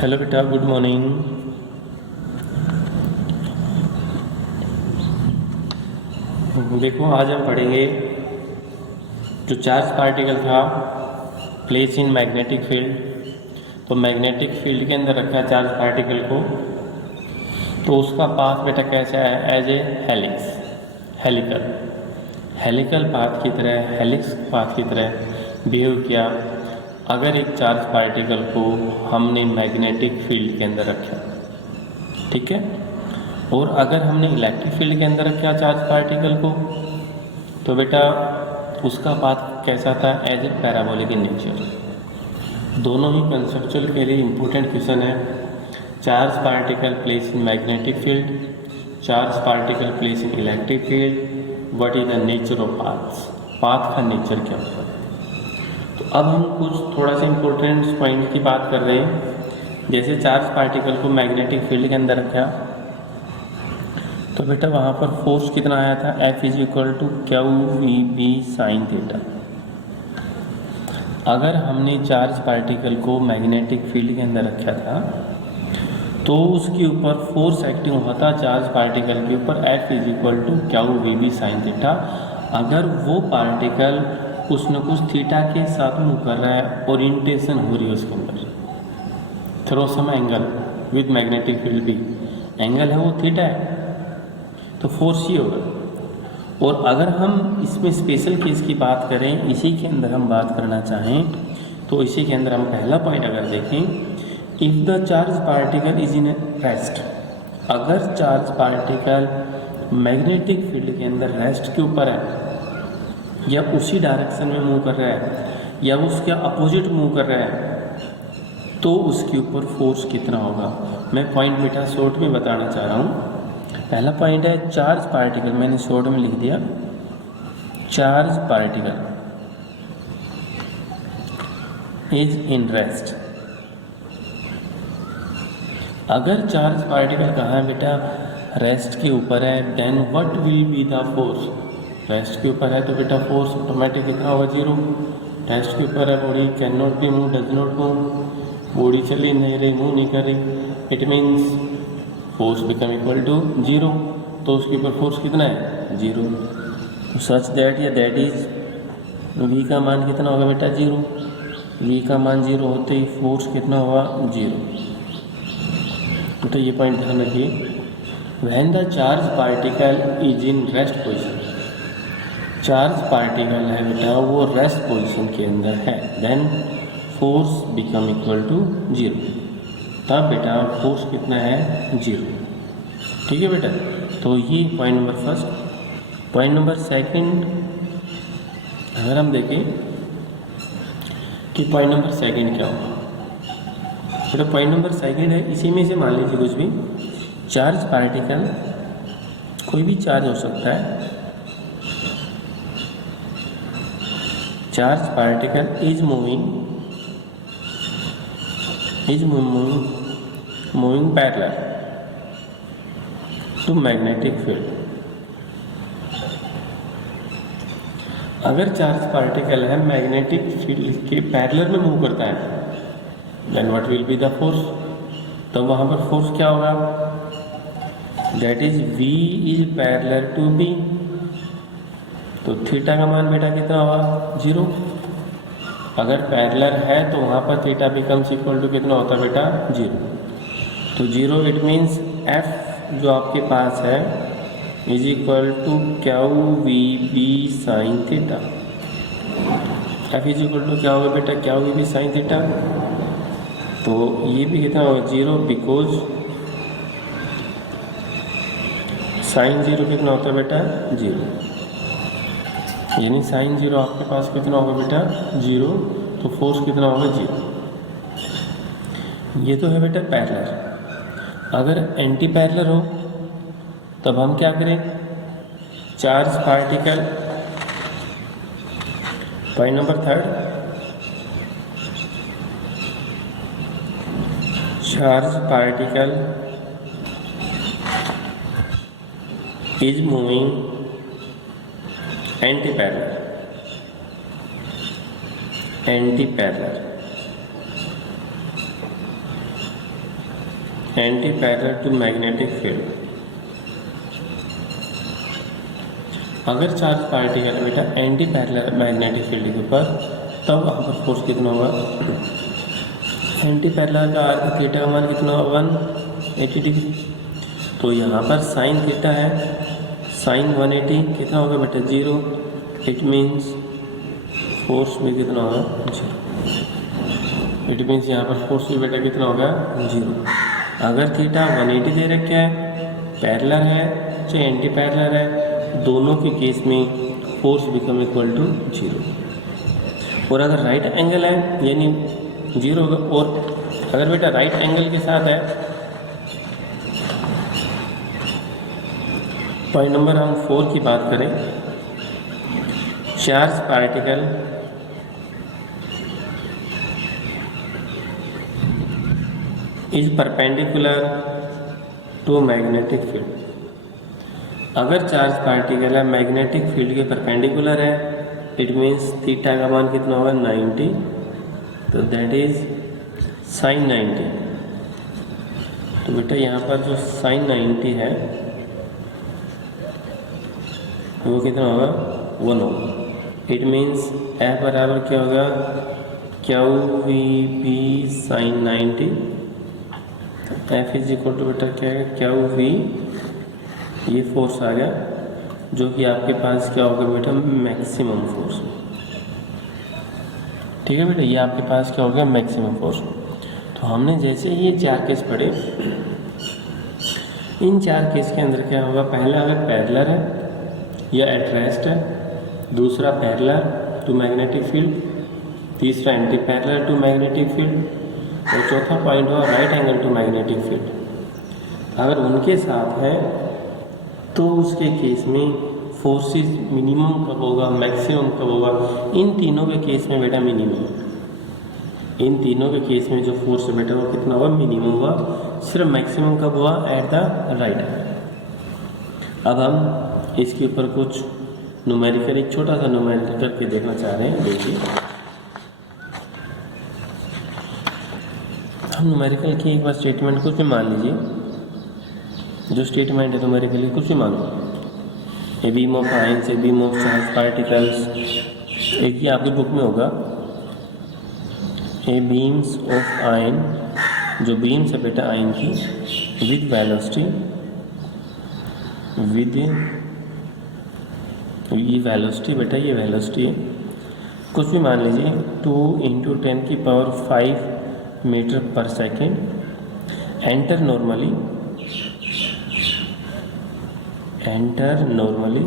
Hello बेटा, good morning. देखो, आज हम पढ़ेंगे जो चार्ज पार्टिकल था प्लेस इन मैग्नेटिक फील्ड। तो मैग्नेटिक फील्ड के अंदर रखा है चार्ज पार्टिकल को, तो उसका पाथ बेटा कैसा है? एज ए हेलिकल पाथ की तरह, हेलिक्स पाथ की तरह बिहेव किया। अगर एक चार्ज पार्टिकल को हमने मैग्नेटिक फील्ड के अंदर रखा, ठीक है, और अगर हमने इलेक्ट्रिक फील्ड के अंदर रखा चार्ज पार्टिकल को, तो बेटा उसका पाथ कैसा था? As a parabolic in nature. दोनों ही कंसेप्चुअल के लिए इम्पोर्टेंट क्वेश्चन है। Charge particle place in magnetic field, charge particle place in electric field, what is the nature of path का नेचर क्या होता है? तो अब हम कुछ थोड़ा सा इम्पोर्टेंट पॉइंट की बात कर रहे हैं। जैसे चार्ज पार्टिकल को मैग्नेटिक फील्ड के अंदर रखा, तो बेटा वहाँ पर फोर्स कितना आया था? F is equal to Q V B sine theta. अगर हमने चार्ज पार्टिकल को मैग्नेटिक फील्ड के अंदर रखा था, तो उसके ऊपर फोर्स एक्टिंग हुआ था चार्ज पार्टिकल के ऊपर F is equal to Q V B sine theta. अगर वो पार्टिकल कुछ न कुछ थीटा के साथ मूव कर रहा है, ओरिएंटेशन हो रही है उसके अंदर, through some angle with magnetic field भी, एंगल है वो थीटा है, तो फोर्स ही होगा। और अगर हम इसमें स्पेशल केस की बात करें, इसी के अंदर हम बात करना चाहें, तो इसी के अंदर हम पहला पॉइंट अगर देखें, if the charge particle is in rest, अगर चार्ज पार्टिकल मैग्नेटिक फील्ड के अंदर रेस्ट के ऊपर है, या उसी डायरेक्शन में मूव कर रहा है, या उसके अपोजिट मूव कर रहा है, तो उसके ऊपर फोर्स कितना होगा? मैं पॉइंट बेटा शॉर्ट में बताना चाह रहा हूँ। पहला पॉइंट है चार्ज पार्टिकल, मैंने शॉर्ट में लिख दिया, charge particle is in rest. अगर चार्ज पार्टिकल कहाँ है बेटा? रेस्ट के ऊपर है, then what will be the force? Rest के ऊपर है तो बेटा फोर्स ऑटोमेटिक कितना होगा? जीरो। रेस्ट के ऊपर है, body can not be move, does not move, body चली नहीं रही, मूव नहीं कर रही, it means force become equal to zero. तो उसके ऊपर फोर्स कितना है? जीरो। तो सच दैट या दैट इज वी का मान कितना होगा बेटा? जीरो। वी का मान जीरो होते ही फोर्स कितना होगा? जीरो। तो ये पॉइंट ध्यान रखिए। When the charge particle is in rest position, charge particle है बेटा वो रेस्ट पोजिशन के अंदर है, then force become equal to zero. तब बेटा फोर्स कितना है? जीरो। ठीक है बेटा, तो ये point number first. Point number second अगर हम देखें कि पॉइंट नंबर सेकंड क्या होगा, बेटा पॉइंट नंबर सेकंड है, इसी में से मान लीजिए कुछ भी चार्ज पार्टिकल, कोई भी चार्ज हो सकता है, charge particle is moving parallel to magnetic field। अगर चार्ज पार्टिकल है मैग्नेटिक फील्ड के पैरेलल में मूव करता है, then what will be the force? तो वहाँ पर फोर्स क्या होगा? That is V is parallel to B। तो थीटा का मान बेटा कितना होगा? जीरो। अगर पैरेलल है तो वहाँ पर थीटा बिकम्स इक्वल टू कितना होता है बेटा? जीरो। तो जीरो इट मीन्स F जो आपके पास है is equal to Q V B sine theta. F is equal to क्या होगा बेटा? Q V B sine theta. तो ये भी कितना होगा? जीरो, बिकॉज साइन जीरो कितना होता है बेटा? जीरो। यानी साइन जीरो आपके पास कितना होगा बेटा? जीरो। तो फोर्स कितना होगा? जीरो। ये तो है बेटा पैरेलल। अगर एंटी पैरेलल हो तब हम क्या करें? Charge particle, point number third, charge particle is moving anti parallel anti parallel to magnetic field. अगर चार्ज पार्टिकल बेटा एंटी पैरेलल मैग्नेटिक फील्ड के ऊपर, तब वहाँ पर फोर्स कितना होगा? एंटी पैरेलल का आर थीटा का मान कितना होगा? 180 डिग्री। तो यहाँ पर साइन थीटा है, साइन 180 कितना होगा बेटा? 0। इट मीन्स फोर्स भी कितना होगा? 0। इट मीन्स यहाँ पर फोर्स भी बेटा कितना होगा? 0। अगर थीटा 180 दे रखा है, पैरेलल है चाहे एंटी पैरेलल है, दोनों के केस में फोर्स बिकम इक्वल टू 0। और अगर राइट एंगल है यानी 0 होगा। और अगर बेटा राइट एंगल के साथ है, पॉइंट नंबर हम 4 की बात करें, charge particle is perpendicular to magnetic field. अगर चार्ज पार्टिकल है मैग्नेटिक फील्ड के परपेंडिकुलर है, इट मीन्स थीटा का मान कितना होगा? 90। तो दैट इज साइन 90। तो बेटा यहाँ पर जो साइन 90 है वो कितना होगा? 1 होगा। इट मीन्स F बराबर क्या होगा? QVP sine 90। F is equal to बेटा क्या है? QV, ये फोर्स आ गया जो कि आपके पास क्या होगा बेटा? Maximum force. ठीक है बेटा, ये आपके पास क्या हो गया? Maximum force. तो हमने जैसे ये 4 केस पढ़े, इन 4 केस के अंदर क्या होगा? पहला अगर पैरेलल है या एट रेस्ट है, दूसरा पैरेलल टू मैग्नेटिक फील्ड, तीसरा anti parallel to magnetic field, और चौथा पॉइंट हुआ right angle to magnetic field. अगर उनके साथ है तो उसके केस में फोर्सेस मिनिमम कब होगा, मैक्सिमम कब होगा? इन तीनों के केस में बेटा मिनिमम। इन तीनों के केस में जो फोर्स है बेटा वो कितना हुआ? मिनिमम हुआ। सिर्फ मैक्सिमम कब हुआ? At the right angle. अब हम इसके ऊपर कुछ न्यूमेरिकल, एक छोटा सा न्यूमेरिकल करके देखना चाह रहे हैं। देखिए, हम न्यूमेरिकल की एक बार स्टेटमेंट कुछ भी मान लीजिए, जो स्टेटमेंट है न्यूमेरिकल की कुछ भी मानो, a beam of ions, a beam of charge particles, एक ही आपकी बुक में होगा, ए बीम्स ऑफ आयन, जो बीम्स है बेटा आयन की, विद वेलोसिटी, विद ये वेलोसिटी बेटा, ये वेलोसिटी है, कुछ भी मान लीजिए 2 × 10⁵ metre per second, enter normally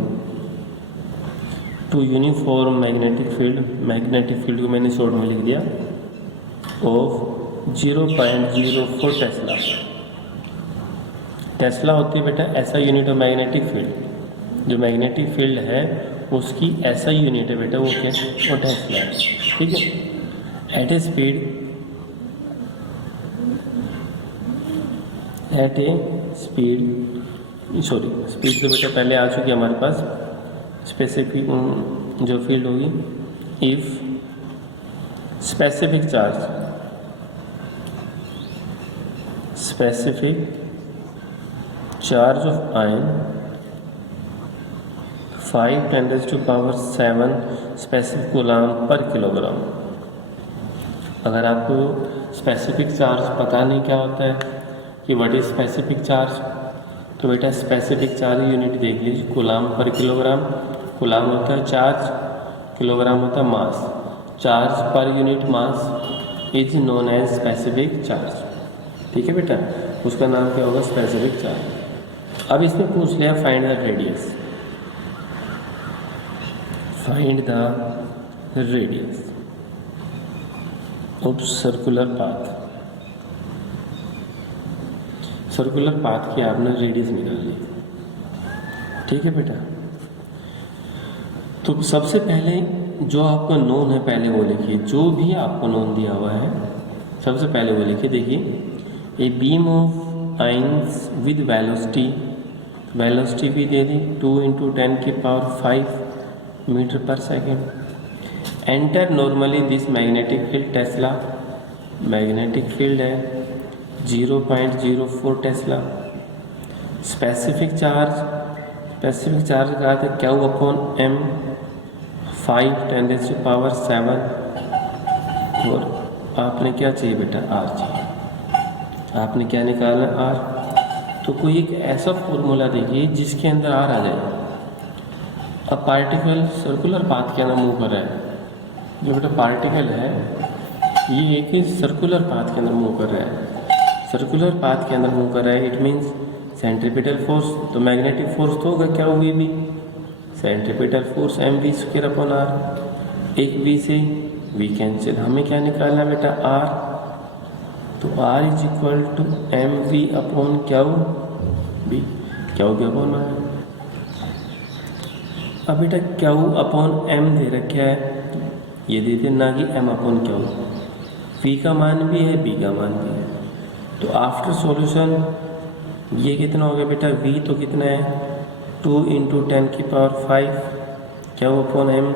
to uniform magnetic field को मैंने शॉर्ट में लिख दिया, ऑफ 0.04 टेस्ला। टेस्ला होती है बेटा ऐसा यूनिट ऑफ मैग्नेटिक फील्ड, जो मैग्नेटिक फील्ड है उसकी ऐसा यूनिट है बेटा, वो क्या? वो टेस्ला है। ठीक है, एट ए स्पीड स्पीड तो बेटा पहले आ चुकी है हमारे पास, स्पेसिफिक जो फील्ड होगी, if specific charge of ion 5×10⁷ specific coulomb per kilogram. अगर आपको स्पेसिफिक चार्ज पता नहीं क्या होता है कि व्हाट इज स्पेसिफिक चार्ज, तो बेटा स्पेसिफिक चार्ज यूनिट देख लीजिए, कूलम पर किलोग्राम। कूलम होता है चार्ज, किलोग्राम होता है mass. Charge per unit mass is known as specific charge. ठीक है बेटा, उसका नाम क्या होगा? Specific charge. अब इसने पूछ लिया find the radius, of circular path की आपने रेडियस निकाल ली। ठीक है बेटा, तो सबसे पहले जो आपको नोन है पहले वो लिखिए, जो भी आपको नोन दिया हुआ है सबसे पहले वो लिखिए। देखिए, a beam of ions with velocity भी दे दी 2 × 10⁵ metre per second, enter normally this magnetic field Tesla, magnetic field है, 0.04 टेस्ला। स्पेसिफिक चार्ज कहा था क्यू अपॉन एम 5×10⁻⁷, और आपने क्या चाहिए बेटा, आर चाहिए। आपने क्या निकालना, आर। तो कोई एक ऐसा फॉर्मूला देखिए जिसके अंदर आर आ जाए। अब पार्टिकल सर्कुलर पाथ के अंदर मूव कर रहा है, जो बेटा पार्टिकल है ये एक सर्कुलर पाथ के अंदर मूव कर रहा है। सर्कुलर पाथ के अंदर मूव कर रहा है, इट मीन्स सेंट्रीपिटल फोर्स, तो मैग्नेटिक फोर्स तो होगा क्या, V B. Centripetal force M V square upon R. एक वी से वी कैंसिल, हमें क्या निकालना बेटा, आर। तो R is equal to M V upon Q B, Q B upon R. अब बेटा क्यू अपॉन एम दे रखा है, ये दे देना कि एम अपॉन क्यू। वी का मान भी है, बी का मान भी है। तो आफ्टर सॉल्यूशन ये कितना हो गया बेटा, वी तो कितना है 2 × 10⁵, क्यू अपॉन एम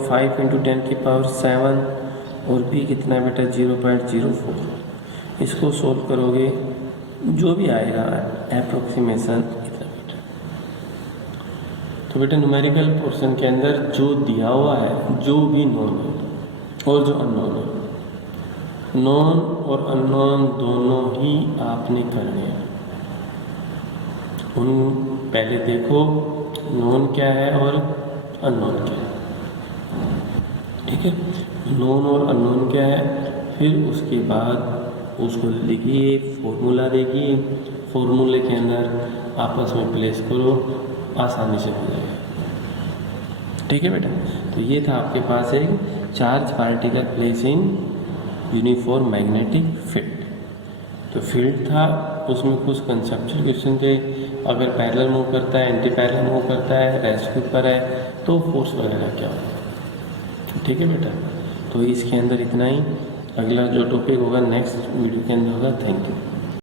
5 × 10⁷, और बी कितना है बेटा 0.04। इसको सोल्व करोगे जो भी आएगा अप्रोक्सीमेशन इतना बेटा। तो बेटा न्यूमेरिकल पोर्शन के अंदर जो दिया हुआ है, जो भी नोन है और जो अननोन है, नोन और अननोन दोनों ही आपने करने हैं। उन पहले देखो नोन क्या है और अननोन क्या है, ठीक है। नोन और अननोन क्या है, फिर उसके बाद उसको लिखिए, फॉर्मूला देखिए, फॉर्मूले के अंदर आपस में प्लेस करो, आसानी से हो जाएगा, ठीक है बेटा। तो ये था आपके पास एक charge particle place in uniform magnetic field. तो फील्ड था, उसमें कुछ कंसेप्चुअल क्वेश्चन थे, अगर पैरेलल मूव करता है, एंटी पैरेलल मूव करता है, रेस्ट के ऊपर है, तो फोर्स वगैरह क्या होगा, ठीक है बेटा। तो इसके अंदर इतना ही, अगला जो टॉपिक होगा नेक्स्ट वीडियो के अंदर होगा। Thank you.